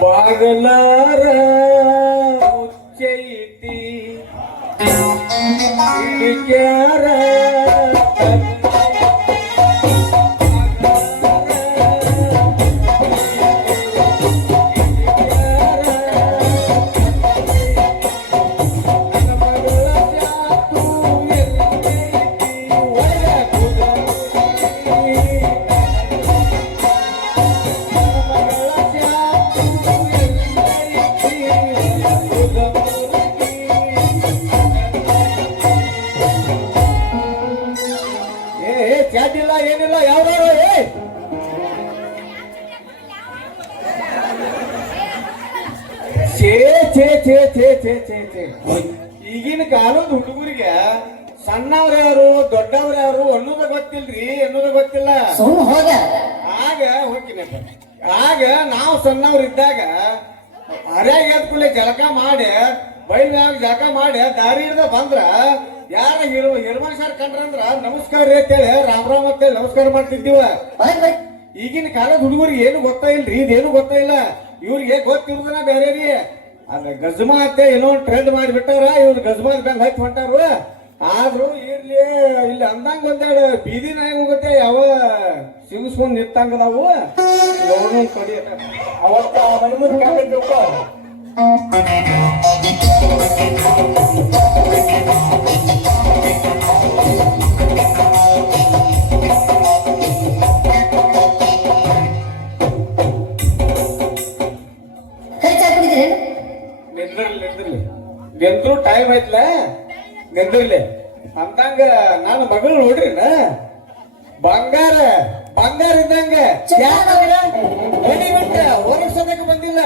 ಬಾಗಲಾರ ಮುಚ್ಚೈತಿ ಇಳಿಕ್ಯಾರ ಚಾಟಿಲ್ಲ ಏನಿಲ್ಲ ಯಾವ್ದಾರು ಈಗಿನ ಕಾಲದ ಹುಡುಗರಿಗೆ ಸಣ್ಣವ್ರ ಯಾರು ದೊಡ್ಡವ್ರ ಯಾರು ಅನ್ನೋದ ಗೊತ್ತಿಲ್ರಿ ಅನ್ನೋದ ಗೊತ್ತಿಲ್ಲ. ಆಗ ಹೋಗ್ತೀನಿ ಆಗ ನಾವು ಸಣ್ಣವ್ರ ಇದ್ದಾಗ ಹರ್ಯಾಗ ಎದ್ ಕೂಡಲೇ ಜಳಕ ಮಾಡಿ ಬೈಲ್ ಮ್ಯಾಗ ಜಳಕ ಮಾಡಿ ದಾರಿ ಹಿಡ್ದ ಬಂದ್ರ ಯಾರ ಹಿರಮನುಷ್ಯರ್ ಕಂಡ್ರಂದ್ರ ನಮಸ್ಕಾರ ರೀ ಅಂತೇಳಿ ರಾಮ್ ರಾಮ್ ಅಂತೇಳಿ ನಮಸ್ಕಾರ ಮಾಡ್ತಿದ್ದೀವ. ಈಗಿನ ಕಾಲದ ಹುಡುಗರಿಗೆ ಏನು ಗೊತ್ತಾ ಇಲ್ರಿ, ಇದೇನು ಗೊತ್ತಾ ಇಲ್ಲ. ಇವ್ರಿಗೆ ಗೊತ್ತಿರುದನ ಬೇರೆ ರೀ. ಅದ ಗಜ್ಮಾ ಅಂತ ಏನೋ ಟ್ರೆಂಡ್ ಮಾಡಿಬಿಟ್ಟಾರ, ಇವ್ರು ಗಜ್ಮಾದ ಬೆಂಗ್ ಹಚ್ಚಿ ಹೊಂಟಾರು. ಆದ್ರೂ ಇರ್ಲಿ ಇಲ್ಲಿ ಅಂದಂಗ ಒಂದೆರಡು ಬೀದಿ ನಾಯಿಗಳು ಗೊತ್ತೇ ಯಾವ ಸಿಗಿಸ್ಕೊಂಡ್ ನಿಂತಂಗದಾವು ಕೊಡಿ ಅವತ್ತ ನಿಂದ್ರು ಟೈಮ್ ಐತ್ಲ ನಿಂದ್ರಲಿ ಅಂತಂಗ ನನ್ನ ಮಗಳು ನೋಡ್ರಿ ಬಂಗಾರ ಬಂಗಾರ ಇದ್ದಂಗ ಹೊರಸದಕ್ಕೆ ಬಂದಿಲ್ಲ.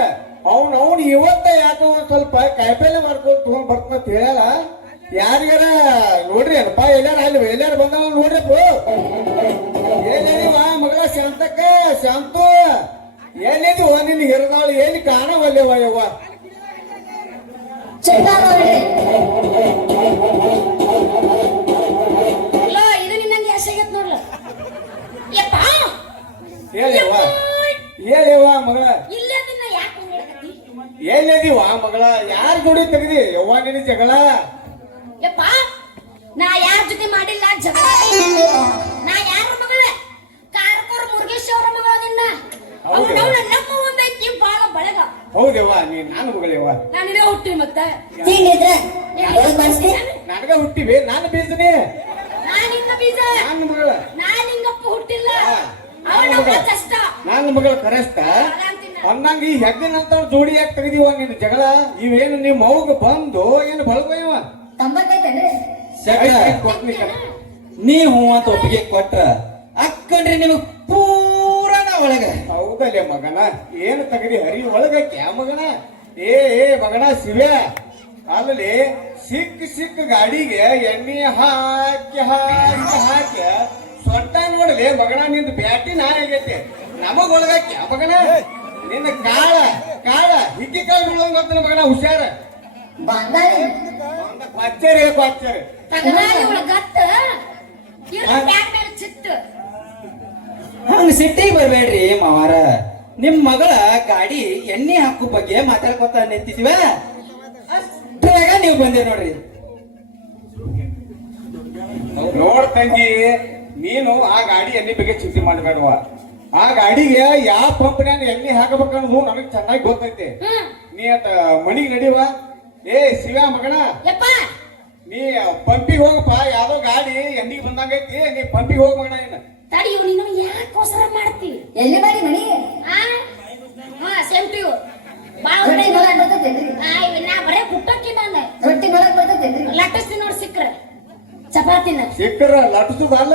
ಅವ್ನು ಇವತ್ತ ಯಾಕೋ ಒಂದ್ ಸ್ವಲ್ಪ ಕಾಯಿಪಲ್ಲೆ ಮಾಡ್ಕೊಂಡು ತಗೊಂಡ್ ಬರ್ತಂತ ಹೇಳಲ್ಲ. ಯಾರಿಗಾರ ನೋಡ್ರಿ ಅಲ್ಪ ಎಲ್ಲಾರ ಅಲ್ಲಿ ಎಲ್ಲಾರ ಬಂದವ ನೋಡ್ರಪ್ಪ. ಏನೇನಿವಾ ಮಗಳ ಶಾಂತಕ್ಕ ಶಾಂತು ಎಲ್ಲಿದ್ದೀವ ನಿನ್ ಹಿರದಾಳು ಎಲ್ಲಿ ಕಾಣವಲ್ಲೇವ ಯವ್ವ. ಹೇಳವ್ವ ಮಗಳ ಎಲ್ಲಿದೀವ ಮಗಳ ಯಾರ ಜೋಡಿ ತೆಗ್ದಿ ಯವ್ವ ನಿನ್ನ ಜಗಳ? ನಾ ಯಾರ ಜೊತೆ ಮಾಡಿಲ್ಲ ಜಗಳ. ನಾ ಯಾರ ಮಗಳ? ಕಾರಕೋರ ಮುರುಗೇಶ್ ಅವರ ಮಗಳ. ನಿನ್ನ ನಮ್ಮ ಒಂದೈತಿ ಬಾಳ ಬಳಗ. ಹೌದವ್ವ ನೀ ನಾನು ಮಗಳವ್ವ. ನಾನು ಹುಟ್ಟಿವಿ ಮತ್ತೆ ನನಗ ಹುಟ್ಟಿವಿ ನಾನು ಬೀಜನೇ. ನಾನಿನ್ನ ಬೀಜ ನಾನು ಮಗಳ. ನಾನು ಹಿಂಗಪ್ಪ ಹುಟ್ಟಿಲ್ಲ. ನನ್ನ ಮಗಳ ಕರೆಸ್ತ ಅಂದಂಗ ಈ ಹೆಗ್ಗಿನಂತ ಜೋಡಿ ಯಾಕೆ ತೆಗ್ದಿವ ನಿನ್ನ ಜಗಳ? ಇವೇನು ನಿಮ್ಮ ಮೌಗ ಬಂದು ಏನು ಬಳಗವ ನೀ ಹೂ ಅಂತ ಒಪ್ಪಿಗೆ ಕೊಟ್ರ ಅಕ್ಕಂಡ್ರಿ ನಿಮಗ್ ಪೂರಾನ ಒಳಗ. ಹೌದಲ್ಲೇ ಮಗನ ಏನು ತಗದಿ ಹರಿ ಒಳಗಕ್ಕೆ ಮಗನ. ಏ ಮಗನ ಶಿವ್ಯ ಅಲ್ಲಿ ಸಿಕ್ಕ ಗಾಡಿಗೆ ಎಣ್ಣೆ ಹಾಕಿ ಹಾಕಿ ಹಾಕಿ ಸೊಟ್ಟ ನೋಡಲಿ ಮಗನ ನಿಂದು ಬ್ಯಾಟಿ ನಾಗೈತೆ ನಮಗ್ ಒಳಗಕ್ಕೆ ಮಗನ. ನಿನ್ನ ಕಾಳ ಕಾಳ ಹಿಕ್ಕಿ ಕಾಳು ಬಿಡುವಂಗ ಗೊತ್ತ ಮಗನ. ಹುಷಾರ ಕ್ವಾಚರಿ ಕ್ವಾಚರಿ ಹಂಗ ಸಿಟ್ಟಿಗೆ ಬರ್ಬೇಡ್ರಿ ಮಾವಾರ. ನಿಮ್ ಮಗಳ ಗಾಡಿ ಎಣ್ಣೆ ಹಾಕು ಬಗ್ಗೆ ಮಾತಾಡ್ಕೊತ ನಿಂತಿದ್ವ ಅಷ್ಟ್ರಾಗ ನೀವು ಬಂದೆ ನೋಡ್ರಿ. ನೋಡ್ ತಂಗಿ ನೀನು ಆ ಗಾಡಿ ಎಣ್ಣೆ ಬಗ್ಗೆ ಚಿಂತೆ ಮಾಡಬೇಡವ. ಆ ಗಾಡಿಗೆ ಯಾವ ಪಂಪ್ನ್ಯಾಗ ಎಣ್ಣೆ ಹಾಕಬೇಕನ್ನೋದು ನನಗ್ ಚೆನ್ನಾಗಿ ಗೊತ್ತೈತಿ. ನೀ ಅಟ್ ಮನಿಗ್ ನಡಿವ. ಏ ಶಿವ ಮಗನ ನೀ ಪಂಪಿಗೆ ಹೋಗಪ್ಪ. ಯಾವ್ದೋ ಗಾಡಿ ಎಣ್ಣಿಗೆ ಬಂದಂಗೈತಿ, ನೀ ಪಂಪಿಗೆ ಹೋಗ ಮಗನ. ಏನ ತಡಿ ನೀನು ಯಾಕೋಸ್ಕರ ಮಾಡ್ತಿ? ಎಲ್ಲಿ ಮಾಡಿ ಮನಿ ಸೇಮ್ ಟು ಯು. ನಾ ಬರೇ ಕುಟ್ಟಕ್ಕಿ ನಾನು ರೊಟ್ಟಿ ಮಾಡಕ್ ಬರ್ತೈತಿ. ಲಟ್ಟಿಸ್ತೀನಿ ನೋಡಿ ಸಿಕ್ಕ್ರೆ ಚಪಾತಿನ ಸಿಕ್ಕರ ಲಟ್ಟಿಸುದಲ್ಲ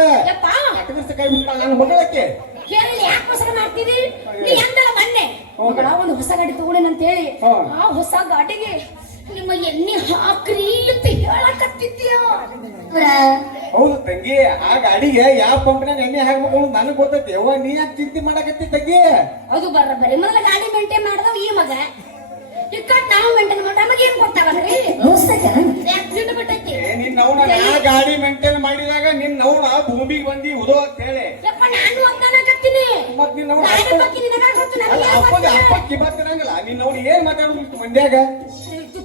ಲಟ್ಟಿಸ ಕೈ ಬಿಟ್ಟ ನನ್ನ ಮಗಳಕ್ಕೆ ಕೇಳಿ ಯಾಕೋಸ್ಕರ ಮಾಡ್ತೀವಿ? ನೀ ಎಂದಲ್ಲ ಮೊನ್ನೆ ಮಗಳ ಒಂದು ಹೊಸ ಗಾಡಿ ತಗೊಂಡೇನ ಅಂತ ಹೇಳಿ ಆ ಹೊಸ ಗಾಡಿಗೆ ನಿಮ್ಮ ಎಣ್ಣೆ ಹಾಕ್ರಿ ಅಂತ ಹೇಳಕತ್ತಿದ್ಯಾ? ಹೌದು ತಂಗಿ, ಆ ಗಾಡಿಗೆ ಯಾವ ಪಂಪ್ನಾಗ ಎಣ್ಣೆ ಹಾಕ್ಬೇಕು ಅನ್ನೋದು ನನಗೆ ಗೊತ್ತೈತಿ. ಯವ್ವ ನೀ ಯಾಕೆ ಚಿಂತೆ ಮಾಡಕತ್ತಿ ತಂಗಿ? ಅದು ಬರೀ ಮೊದಲ ಗಾಡಿ ಮೇಂಟೈನ್ ಮಾಡ್ದವ್ ಈ ಮಗ ಇಕ್ಕಟ್ ನಾವು ಮೇಂಟೈನ್ ಮಾಡ ನಮಗೇನ್ ಗೊತ್ತಾಗಲ್ರಿ? ಭೂಮಿಗೆ ಬಂದಿ ಉದೋ ಅಂತ ಹೇಳಿ ಯಪ್ಪ ನಾನು ಒದ್ದಾನಕತ್ತೀನಿ ಮತ್ ನಿನ್ನ ನಾನೇ ಬಗ್ಗೆ ನಿನಗ ಗೊತ್ತು ಅಲ್ಲ ನನಗೆ ಅಪ್ಪಗೆ ಅಪ್ಪಕ್ಕೆ ಬರ್ತಿರಂಗಿಲ್ಲ ನೀನ್ ನೋಡಿ ಏನ್ ಮಾತಾಡುದು ಮಂಡ್ಯಾಗ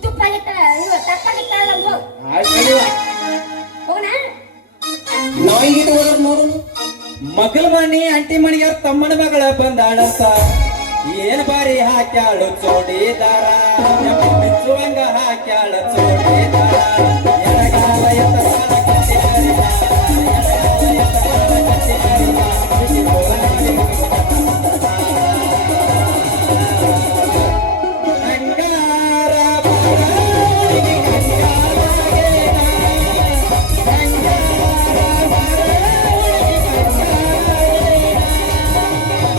ತುಪ್ಪಾಗಿತ್ತ ಇವ ತಪ್ಪಾಗಿತ್ತಲ್ಲ ಹೋಗ್ ಆಯ್ತು ನಡೀವ. ಹೋಗೋಣ ನಾಯಿಗಿಟ್ಟು ಹೋದ್ರ ನೋಡು ಮಗಲ ಮಣಿ ಅಂಟಿ ಮಣಿಯಾರ ತಮ್ಮನ ಮಗಳ ಬಂದಾಳಂತ ಏನ್ ಬಾರಿ ಹಾಕ್ಯಾಳು ಚೋಡಿದಾರ ಬಿಚ್ಚುವಂಗ ಹಾಕ್ಯಾಳ ಚೋಡಿದಾರ ಎಡಗಾಲ ಎತ್ತಗಾಲ ಕಟ್ಟಿ ಕರಿದ, ಎಡಗಾಲ ಎತ್ತಗಾಲ ಕಟ್ಟಿ ಕರಿದ, ಬಿಸಿ ಬೋರಾಗಿ ಬಂಗಾರ ಬರವಣಿಗೆ ಕೈಯಾಗೇನ, ಬಂಗಾರ ಬರವಣಿಗೆ ಕೈಯಾಗೇನ.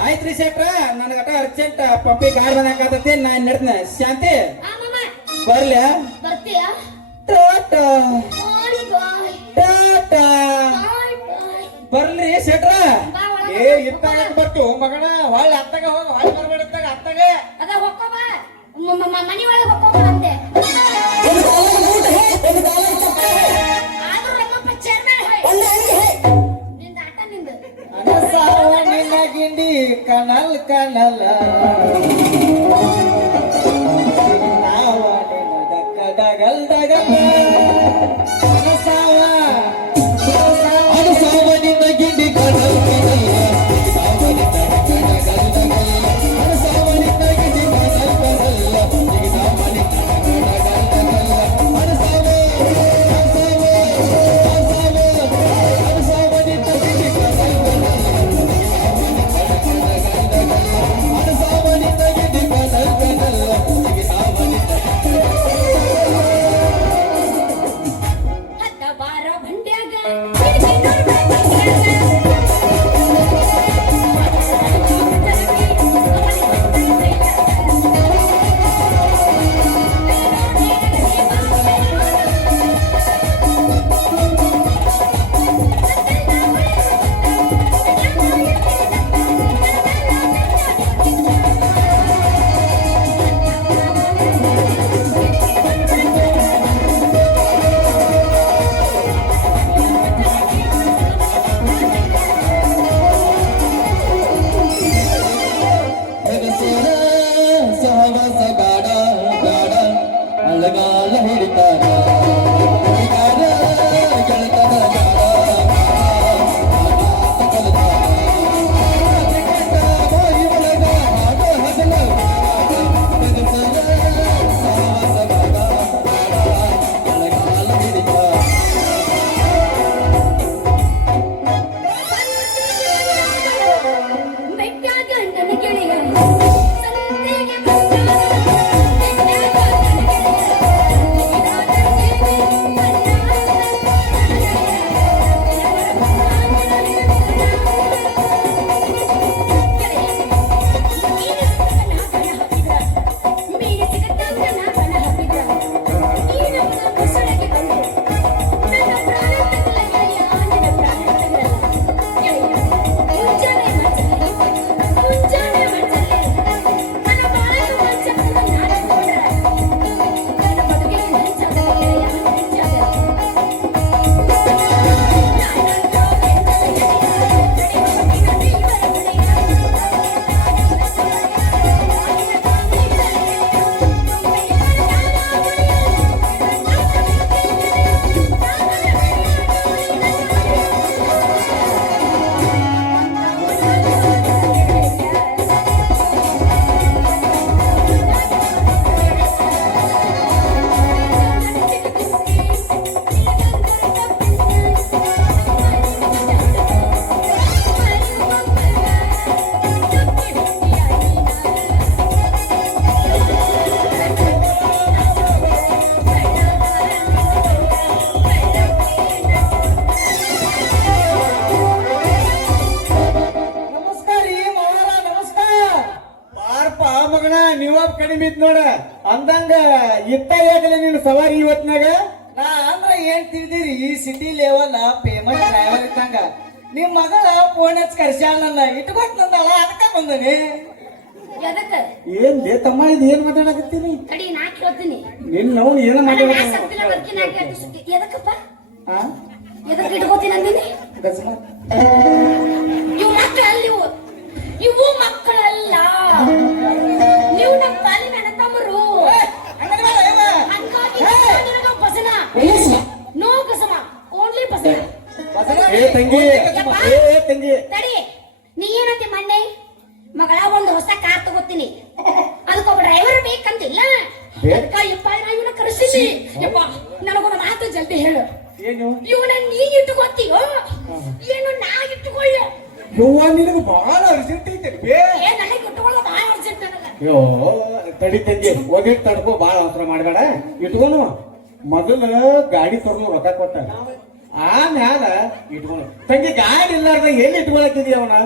ಆಯ್ತ್ರಿ ಶೆಟ್ರ ನನಗಟ ಅರ್ಜೆಂಟ್ ಪಂಪಿ ಗಾಡ್ ಬಂದಾಕತೈತಿ ನಾನ್ ನಡ್ತೀನಿ ಶಾಂತಿ ಆ ಮಾಮ ಬರ್ಲ್ಯಾ ಬರ್ತೀಯಾ ಟಾಟಾ ಬಾಯ್ ಬಾಯ್ ಟಾಟಾ ಬಾಯ್ ಬಾಯ್ ಬರ್ಲಿ ಶೆಟ್ರ ಬಾ ಒಳಗೆ. ಏ ಇತ್ತಾಗ ಬರ್ತು ಮಗನ ಹೊಳ್ಳಿ ಅತ್ತಾಗ ಹೋಗ ಹೊಳ್ಳಿ ಬರ್ಬೇಡತ್ತಾಗ ಅತ್ತಾಗ ಅದ ಹೊಕ್ಕೋ ಬಾ ಮನಿ ಒಳಗೆ ಹೊಕ್ಕೋ ಅಂತೆ ಆದ್ರೂ ನಮ್ಮಪ್ಪ ಚೇರ್ಮನ್ ನಿಂದ ಆಟ ನಿಂದು ಅನಸಾವ ನಿನ್ನ ಗಿಂಡಿ ಕನಲ್ ಕನಲ ನಾವ ನಿನ್ನ ದಕ್ಕ ಡಗಲ್ ಡಗಲ ಅನಸಾವ ಅನಸಾವ ನಿನ್ನ ಗಿಂಡಿ ಕನಲ್ ಕನಲ ಅನಸಾವ ನಿನ್ನ ಗಿಂಡಿ ಕನಲ್ ಕನಲ ಅನಸಾವ ನಿನ್ನ ಗಿಂಡಿ ಕನಲ್ ಕನಲ ಅನಸಾವ ನಿನ್ನ ಗಿಂಡಿ ಕನಲ್ ಕನಲ ಅನಸಾವ ಅನಸಾವ ನಿನ್ನ ಗಿಂಡಿ ಕನಲ್ ಕನಲ ಅನಸಾವ ನಿನ್ನ ಗಿಂಡಿ ಕನಲ್ ಕನಲ ಹತ್ತ ಬಾರ ಬಂಡ್ಯಾಗ ಹಿಡ್ಕೊಂಡೋರ್ ಬಂಡ್ಯಾಗ. ಸಹವಾಸ ಗಾಡ ಗಾಡ ಅಳಗಾಲ ಹಿಡಿತಾರ ಹುಡುಗಾರ ಗೆಳತನ ಬಾಯಿ ಒಳಗ ಹಾಡ ಹಗಲ ಸಹವಾಸ ಗಾಡ ಅಳಗಾಲ ಹಿಡಿತಾರ ಬೆಟ್ಟಾಗ ನನ್ನ ಗೆಳೆಯ ಸಂತೆಗೆ ಬಂದಾನ. ಬೆಟ್ಟಾಗ ನನ್ನ ಕಡಿಮೆ ಇತ್ ನೋಡ ಅಂದಂಗ ಇತ್ತ ಯಾಕಲೆ ನೀನು ಸವಾರಿ ಇವತ್ನಾಗ ನಾ ಅಂದ್ರ ಏನ್ ತಿಳಿದಿರಿ ಈ ಸಿಟಿ ಲೆವೆಲ್ ಫೇಮಸ್ ಡ್ರೈವರ್ ಇದ್ದಂಗ ನಿಮ್ ಮಗಳ ಫೋನ್ ಹಚ್ಚಿ ಕರ್ಸ್ಯಾಳ ನನ್ನ ಇಟ್ಕೊಟ್ ನಂದಳ ಅದಕ್ಕ ಬಂದನಿ ಎದಕ್ಕ ಏನ್ ತಮ್ಮ ಇದು ಏನ್ ಮಾತಾಡಕತ್ತೀನಿ ತಡಿ ನಾ ಕೇಳ್ತೀನಿ ನಿನ್ ನಾವು ಏನ ನಾ ಮಾತಾಡ ಸತ್ತಿಲ್ಲ ಅದಕ್ಕೆ ನಾ ಕೇಳ್ತೀನಿ ಎದಕ್ಕಪ್ಪ ಎದಕ್ಕೆ ಇಟ್ಕೋತೀನಿ ಅಂದಿನಿ ಇವು ಮಕ್ಕಳಲ್ಲ ಇವು ಮಕ್ಕಳಲ್ಲ ನೀವು ನಮ್ಮ ಪಾಲಿನ ಅಣ್ಣತಮ್ಮರು ಹಂಗಾಗಿ ಬಸನ ನೋ ಕಸಮ ಓನ್ಲಿ ಬಸನ ತಂಗಿ ತಂಗಿ ತಡಿ ನೀ ಏನಂತಿ ಮೊನ್ನೆ ಮಗಳ ಒಂದು ಹೊಸ ಕಾರ್ ತಗೋತೀನಿ ಅದಕ್ಕೊಬ್ಬ ಡ್ರೈವರ್ ಬೇಕಂತಿಲ್ಲ ಅದಕ್ಕ ಯಪ್ಪ ನಾ ಇವನ ಕರೆಸಿನಿ ಯಪ್ಪ ನನಗೊಂದು ಮಾತು ಜಲ್ದಿ ಹೇಳು ಏನು ಇವನ ನೀ ಇಟ್ಟುಕೊತೀಯೋ ಏನು ನಾ ಇಟ್ಟುಕೊಳ್ಳ ಯವ್ವ ನಿನಗೆ ಬಹಳ ಅರ್ಜೆಂಟ್ ಐತೆ ಏ ನನಗೆ ಇಟ್ಟುಕೊಳ್ಳೋ ಭಾಳ ಅರ್ಜೆಂಟ್ ನನಗೆ ಅಯ್ಯೋ ತಡಿ ತಂಗಿ ಹೋಗಿಟ್ಟು ತಡ್ಕೋ ಭಾಳ ಅವಸರ ಮಾಡಬೇಡ ಇಟ್ಕೊನು ಮೊದಲು ಗಾಡಿ ತೊಗೊಂಡು ರೊಕ್ಕ ಕೊಟ್ಟ ಆಮ್ಯಾಲ ಇಟ್ಕೊನು ತಂಗಿ ಗಾಡಿ ಇಲ್ಲಾರ್ದ ಎಲ್ಲಿ ಇಟ್ಕೊಳಕಿದೀಯ ಅವನ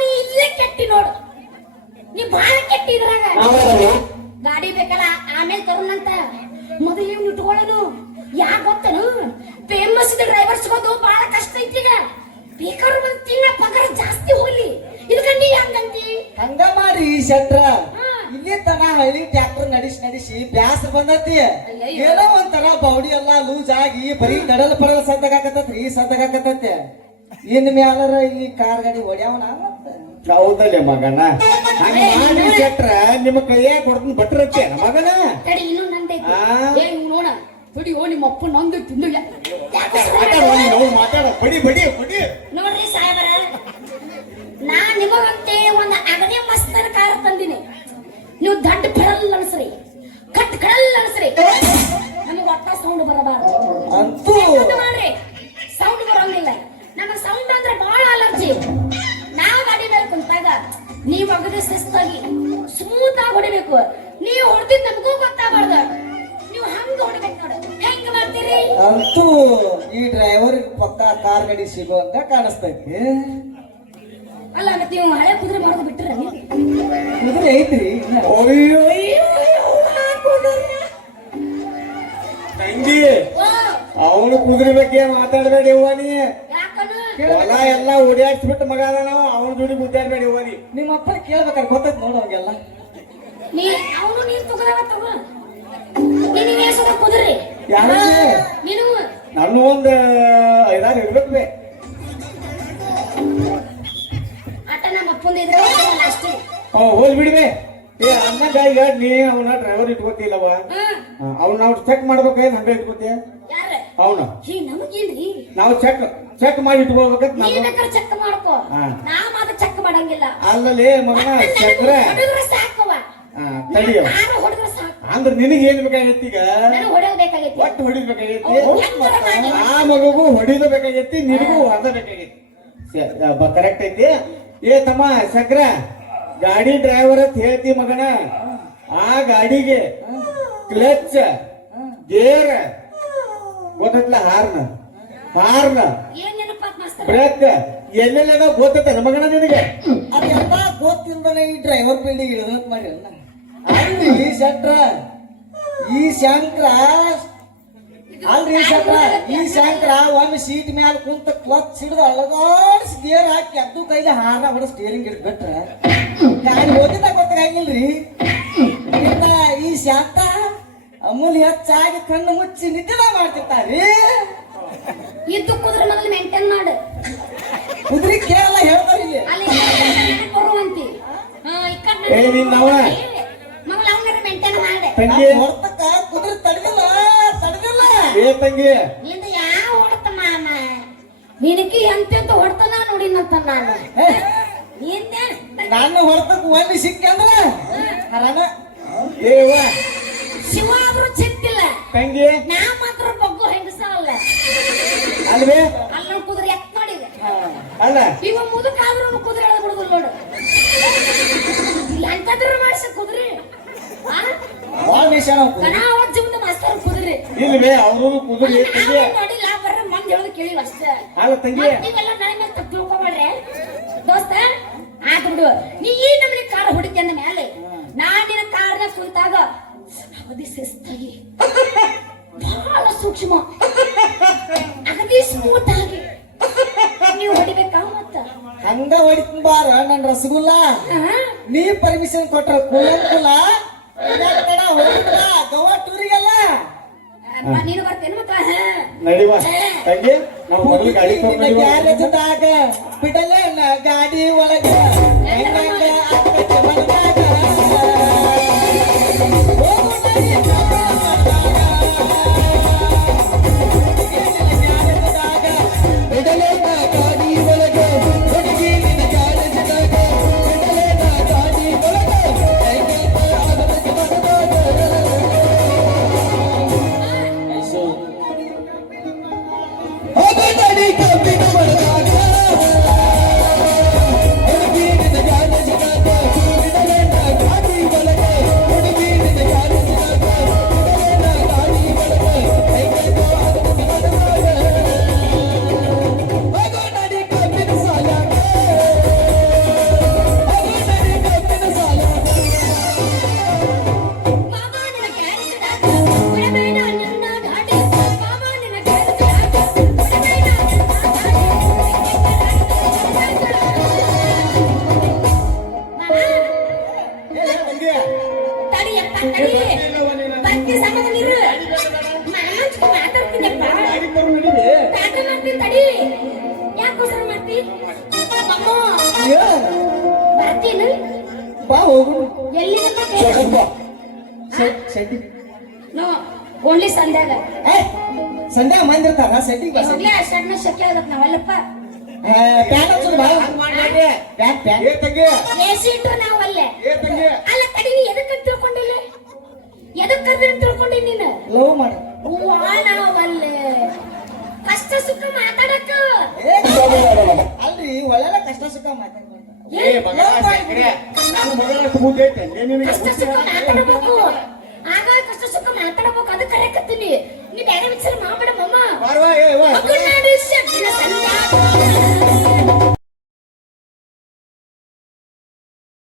ನೀ ಇಲ್ಲೇ ಕೆಟ್ಟಿ ನೋಡು ನೀ ಭಾಳ ಕೆಟ್ಟಿ ಇದ್ರಾಗ ಗಾಡಿ ಬೇಕಲ್ಲ ಆಮೇಲೆ ತರುಣಂತ ಮೊದಲು ಇವ್ನು ಇಟ್ಕೊಳ್ಳೋನು ಯಾಕೆ ಗೊತ್ತನು ಫೇಮಸ್ ಡ್ರೈವರ್ ಸಿಗೋದು ಬಹಳ ಕಷ್ಟ ಐತಿ ಈಗ ಬೇಕಾದ್ರೆ ಒಂದ್ ತಿಂಗಳ ಪಗಾರ ಜಾಸ್ತಿ ಹೋಗ್ಲಿ ಇದಕ್ಕ ನೀ ಹಂಗಂತಿ ಹಂಗ ಮಾಡಿ ಶೆಟ್ರ ಇಲ್ಲಿ ತನ ಹಳ್ಳಿ ಟ್ರ್ಯಾಕ್ಟರ್ ನಡೆಸಿ ಬ್ಯಾಸರ ಬಂದತಿ ಏನೋ ಒಂಥರ ಬೌಡಿ ಎಲ್ಲಾ ಲೂಸ್ ಆಗಿ ಬರೀ ಕಡಲ್ ಪಡಲ್ ಸದ್ದಾಗತ್ತತ್ರಿ ಸದ್ದಾಗತ್ತತ್ತೆ ಇನ್ ಮ್ಯಾಲರ ಈ ಕಾರ್ ಗಾಡಿ ಹೊಡ್ಯಾವನ ಹೌದಲ್ಲೇ ಮಗನ ಹಂಗ ಮಾಡಿ ಕೆಟ್ರ ನಿಮ್ಮ ಕೈಯಾಗ ಕೊಡ್ತೀನಿ ಬಟ್ರತ್ತೆ ಮಗನ ತಡಿ ಇನ್ನೂ ನಂದೈತಿ ಏ ನೋಡ ಬಿಡಿ ಓ ನಿಮ್ಮ ಅಪ್ಪ ನಂದು ತಿಂದಿಲ್ಲ ಮಾತಾಡ ಬಡಿ ಬಡಿ ಬಡಿ ನೋಡ್ರಿ ಸಾಹೇಬರ ನಾ ನಿಮಗಂತೆ ಒಂದು ಅಗದೇ ಮಸ್ತನ ಕಾರ ತಂದಿನಿ ನೀವು ದಡ್ಡ ಪಡಲ್ ಅನ್ಸ್ರಿ ಕಟ್ ಕಡಲ್ ಅನ್ಸ್ರಿ ನಮಗೆ ಒಟ್ಟ ಸೌಂಡ್ ಬರಬಾರ್ದು ಅಂತೂ ಮಾಡ್ರಿ ಸೌಂಡ್ ಬರೋಂಗಿಲ್ಲ ನಮಗ ಸೌಂಡ್ ಅಂದ್ರೆ ಬಹಳ ಅಲರ್ಜಿ ನಾವು ಗಾಡಿ ಮೇಲೆ ಕುಂತಾಗ ನೀವು ಅಗದೇ ಶಿಸ್ತಾಗಿ ಸ್ಮೂತ್ ಆಗಿ ಹೊಡಿಬೇಕು ನೀವು ಹೊಡೆದಿದ್ದು ನಮಗೂ ಗೊತ್ತಾಗಬಾರ್ದು ನೀವು ಹಂಗ ಹೊಡಿಬೇಕು ನೋಡು ಹೆಂಗ ಮಾಡ್ತೀರಿ ಅಂತೂ ಈ ಡ್ರೈವರ್ ಪಕ್ಕ ಕಾರ್ ಗಾಡಿ ಸಿಗುವಂಗ ಕಾಣಿಸ್ತೈತಿ ಅಲ್ಲ ಮತ್ತೆ ನೀವು ಹಳೆ ಕುದುರೆ ಮಾಡೋದು ಬಿಟ್ರೆ ಕುದುರೆ ಐತ್ರಿ ಅಯ್ಯೋ ತಂಗಿ ಅವನು ಕುದುರೆ ಬಗ್ಗೆ ಮಾತಾಡಬೇಡಿ ಅವ್ವ ನೀ ಯಾಕನು ಹೊಲ ಎಲ್ಲ ಓಡಾಡ್ಸ್ಬಿಟ್ಟು ಮಗ ಅದ ನಾವು ಅವನ ಜೋಡಿ ಮುದ್ದಾಡ್ಬೇಡಿ ಅವ್ವ ನೀ ನಿಮ್ಮ ಅಪ್ಪ ಕೇಳ್ಬೇಕಾದ್ರೆ ಗೊತ್ತೈತಿ ನೋಡು ಅವಾಗೆಲ್ಲ ನೀ ಅವನು ನೀನ್ ತಗೋದವ ತಗೋ ನೀನು ಎಸದ ಕುದುರೆ ಯಾರಿಗೆ ನೀನು ನನ್ನ ಒಂದು 5-6 ಇರ್ಬೇಕು ಬೇ ಆಟ ನಮ್ಮ ಅಪ್ಪಂದ ಇದ್ರೆ ಅಷ್ಟೇ ಹೋಲ್ ಬಿಡ್ಬೇ ಏ ಅನ್ನಗ ಈಗ ನೀ ಅವನ ಡ್ರೈವರ್ ಇಟ್ಕೋತಿಲ್ಲವ ಅವ್ನ ನಾವು ಚೆಕ್ ಮಾಡ್ಬೇಕೇನ್ ಹಂಗ ಇಟ್ಕೋತೀಯ ಯಾರ ಅವನು ಹೀ ನಮಗೇನ್ರಿ ನಾವು ಚೆಕ್ ಮಾಡಿ ಇಟ್ಕೋಬೇಕಂತ ನೀ ನಾವು ಬೇಕಾದ್ರೆ ಚೆಕ್ ಮಾಡ್ಕೋ ನಾ ಮಾತ್ರ ಚೆಕ್ ಮಾಡಂಗಿಲ್ಲ ಅಲ್ಲಲ್ಲಿ ಮಗನ ಚಕ್ರ ಹೊಡೆದ್ರೆ ಸಾಕವ ತಡಿಯೋ ನಾನು ಹೊಡೆದ್ರೆ ಸಾಕು ಅಂದ್ರೆ ನಿನಗೆ ಏನ್ ಬೇಕಾಗೈತಿ ಈಗ ನನಗೆ ಹೊಡೆಯಬೇಕಾಗೈತಿ ಒಟ್ಟು ಹೊಡಿಬೇಕಾಗೈತಿ ಆ ಮಗುಗೂ ಹೊಡಿದ ಬೇಕಾಗೈತಿ ನಿನಗೂ ಹೊದ ಬೇಕಾಗೈತಿ ಕರೆಕ್ಟ್ ಐತಿ ಏ ತಮ್ಮ ಚಕ್ರ ಗಾಡಿ ಡ್ರೈವರ್ ಅಂತ ಹೇಳ್ತಿ ಮಗನ ಆ ಗಾಡಿಗೆ ಕ್ಲಚ್ ಗೇರ್ ಗೊತ್ತೈತ್ಲ ಹಾರ್ನ ಏನ್ ನೆನಪಾತ್ ಮಾಸ್ತರ್ ಬ್ರೇಕ್ ಎಲ್ಲೆಲ್ಲ ಗೊತ್ತೈತೆ ಮಗನ ನಿನಗೆ ಅದೆಲ್ಲ ಗೊತ್ತಿಲ್ದನೆ ಈ ಡ್ರೈವರ್ ಫೀಲ್ಡಿಗೆ ಇಳಿದಂತ ಮಾಡಿ ಅಲ್ರಿ ಶೆಟ್ರ ಈ ಶಂಕ್ರ ಈ ಶಂಕ್ರ ಒಮ್ಮೆ ಸೀಟ್ ಮ್ಯಾಲ ಕುಂತ ಕ್ಲಚ್ ಹಿಡಿದು ಅಳಗಾಡ್ಸಿ ಗೇರ್ ಹಾಕಿ ಅದು ಕೈಲಿ ಹಾರ ಹೊಡ ಸ್ಟೇರಿಂಗ್ ಹಿಡಿದು ಬಿಟ್ರ ಗಾಡಿ ಓದಿದ ಗೊತ್ತಾಗಿಲ್ರಿ ಇನ್ನ ಈ ಶಾಂತ ಅಮೂಲ್ಯ ಹೆಚ್ಚಾಗಿ ಕಣ್ಣು ಮುಚ್ಚಿ ನಿದ್ದೆ ಮಾಡ್ತಿರ್ತಾರ್ರಿ ಇದ್ದು ಕುದುರೆ ಮೊದಲು ಮೇಂಟೈನ್ ಮಾಡು ಕುದುರೆ ಕೇಳಲ್ಲ ಹೇಳ್ತಾರ ಇಲ್ಲಿ ಅಲ್ಲಿ ಬರುವಂತಿ ಏ ನಿನ್ನವ ಮಗಳ ಅವನ ಮೇಂಟೈನ್ ಮಾಡೆ ತಂಗಿ ಹೊರ್ತಕ್ಕ ಕುದುರೆ ತಡೆದಿಲ್ಲ ಏ ತಂಗಿ ನಿಂದ ಯಾವ ಹೊಡ್ತ ಮಾಮ ನಿನಗೆ ಎಂತೆಂತ ಹೊಡ್ತಾನ ನೋಡಿನಂತ ನಾನು ನಿಂದೆ ನನ್ನ ಹೊರತಕ್ಕ ಒಮ್ಮೆ ಸಿಕ್ಕಂದ್ರ ಹರಣ ಏ ಅವ್ವ ಶಿವ ಆದ್ರೂ ಚಿಕ್ಕಿಲ್ಲ ತಂಗಿ ನಾ ಮಾತ್ರ ಬಗ್ಗು ಹೆಂಗಸ ಅಲ್ಲ ಅಲ್ವೇ ಅಲ್ಲ ಕುದುರೆ ಎತ್ ನೋಡಿದೆ ಅಲ್ಲ ಇವ ಮುದುಕಾದ್ರೂ ಕುದುರೆ ಎಳೆದು ಬಿಡುದು ನೋಡು ಎಂತಾದ್ರೂ ಮಾಡಿಸ ಕುದುರೆ ಬಾಳ ವಿಷಯ ಕಣ ಜೀವನ ಮಾಸ್ತರ್ ಕುದುರೆ ಇಲ್ವೇ ಅವರು ಕುದುರೆ ತಂಗಿ ನೋಡಿಲ್ಲ ಬರ್ರ ಮಂದಿ ಹೇಳೋದು ಕೇಳಿ ಅಷ್ಟೇ ಅಲ್ಲ ತಂಗಿ ನೀವೆಲ್ಲ ನನ್ನ ಮೇಲೆ ತಪ್ಪು ತಿಳ್ಕೊಬೇಡ್ರೆ ದೋಸ್ತ ಆತ ಬಿಡು ನೀ ಈ ನಮ್ಗೆ ಕಾರ್ ಹೊಡಿತಿ ಅಂದ ಮೇಲೆ ನಾನ್ ನಿನ್ನ ಕಾರ್ನ ಕುಂತಾಗ ಅಗದಿ ಶಿಸ್ತಾಗಿ ಬಹಳ ಸೂಕ್ಷ್ಮ ಅಗದಿ ಸ್ಮೂತ್ ಆಗಿ ನೀವು ಹೊಡಿಬೇಕಾ ಮತ್ತ ಹಂಗ ಹೊಡಿತೀನಿ ಬಾರ ನನ್ ರಸಗುಲ್ಲ ನೀ ಪರ್ಮಿಷನ್ ಕೊಟ್ರ ಕುಲಂಕುಲ ಗೋವಾ ಟೂರಿಗೆಲ್ಲ ನೀನು ಬರ್ತೇನೆ ಮತ್ತ ನಡಿವಾ ತಂಗಿ ನಾವು ಮೊದಲು ಗಾಡಿ ಗ್ಯಾರೇಜ್ದಾಗ ಬಿಡಲೇ ಗಾಡಿ ಒಳಗ ಹೆಂಗಂಗ ಆಗ್ತೈತೆ ಮನದಾಗ. ಹೋಗು ನಡಿ ಗ್ಯಾರೇಜ್ದಾಗ ಬಿಡಲೇ ಗಾಡಿ ಒಳಗ ಹುಡುಗಿ ನಿನ್ನ ಗ್ಯಾರೇಜ್ದಾಗ ಬಿಡಲೇ ಗಾಡಿ ಒಳಗ ಹೆಂಗಂಗ ಆಗ್ತೈತೆ ಮನದಾಗ. ಹೋಗು ನಡಿ ಕಬ್ಬಿನ ಮರದಾಗ ಹುಡುಗಿ ನಿನ್ನ ಗ್ಯಾರೇಜ್ದಾಗ ಬಿಡಲೇ ಗಾಡಿ ಒಳಗ ಹುಡುಗಿ ನಿನ್ನ ಗ್ಯಾರೇಜ್ದಾಗ ಬಿಡಲೇ ಗಾಡಿ ಒಳಗ ಹೆಂಗಂಗ ಆಗ್ತೈತೆ ಮನದಾಗ. ಹೋಗು ನಡಿ ಕಬ್ಬಿನ ಸಾಲಾಗ ಹೋಗು ನಡಿ ಕಬ್ಬಿನ ಸಾಲಾಗ. ಮಾಮ ನಿನ್ನ ಗ್ಯಾರೇಜ್ದಾಗ ಬಿಡಬೇಡ ನನ್ನ ಗಾಡಿ ಮಾಮ ನಿನ್ನ ಗ್ಯಾರೇಜ್ದಾಗ ಬಿಡಬೇಡ ತಂಗಿ ತಡಿಯಪ್ಪ ತಡಿ ಬರ್ತಿ ಸಮಯದಲ್ಲಿರು ಮಾಮಂಚ್ ಮಾತಾಡ್ತೀನಪ್ಪ ಗಾಡಿ ತರು ನಡಿವೆ ಕಾಟ ಮಾಡ್ತೀನಿ ತಡಿ ಯಾಕೋಸ್ಕರ ಮಾಡ್ತಿ ಅಮ್ಮ ಬರ್ತೀನಿ ಬಾ ಹೋಗು ಎಲ್ಲಿ ಶೆಡ್ಡಿ ನೋ ಓನ್ಲಿ ಸಂಧ್ಯಾಗ ಸಂಧ್ಯಾ ಮಂದಿರ್ತಾರ ಶೆಡ್ಡಿಗೆ ಬಾ ಹೋಗ್ಲೇ ಶೆಡ್ನ ಶಕ್ಯ ಆಗತ್ ನಾವಲ್ಲಪ್ಪ ಪ್ಯಾನ್ ಹಚ್ಚು ಬಾ ಪ್ಯಾನ್ ಪ್ಯಾನ್ ಏ ತಂಗಿ ಎಸಿ ಇಟ್ಟು ನಾವಲ್ಲೇ ಏ ತಂಗಿ ಅಲ್ಲ ತಡಿ ನೀ ಎದಕ್ಕೆ ತಿಳ್ಕೊಂಡಿಲ್ಲ ಎದಕ್ಕೆ ಕರ್ದಿ ತಿಳ್ಕೊಂಡಿ ನೀನು ಲವ್ ಮಾಡು ಹೂವಾ ನಾವಲ್ಲೇ ಕಷ್ಟ ಸುಖ ಮಾತಾಡಕ್ಕ ಅಲ್ರಿ ಒಳ್ಳೆ ಕಷ್ಟ ಸುಖ ಮಾತಾಡ್ಕೊಂಡ ಏ ಮಗಳ ನಾನು ಮಗಳ ಕೂದೈತೆ ತಂಗಿ ನಿನಗೆ ಕಷ್ಟ ಸುಖ ಮಾತಾಡಬೇಕು ಆಗ ಕಷ್ಟ ಸುಖ ಮಾತಾಡಬೇಕು ಅದು ಕರೆಕತ್ತೀನಿ ನೀ ಬೇರೆ ವಿಚಾರ ಮಾಡ್ಬೇಡ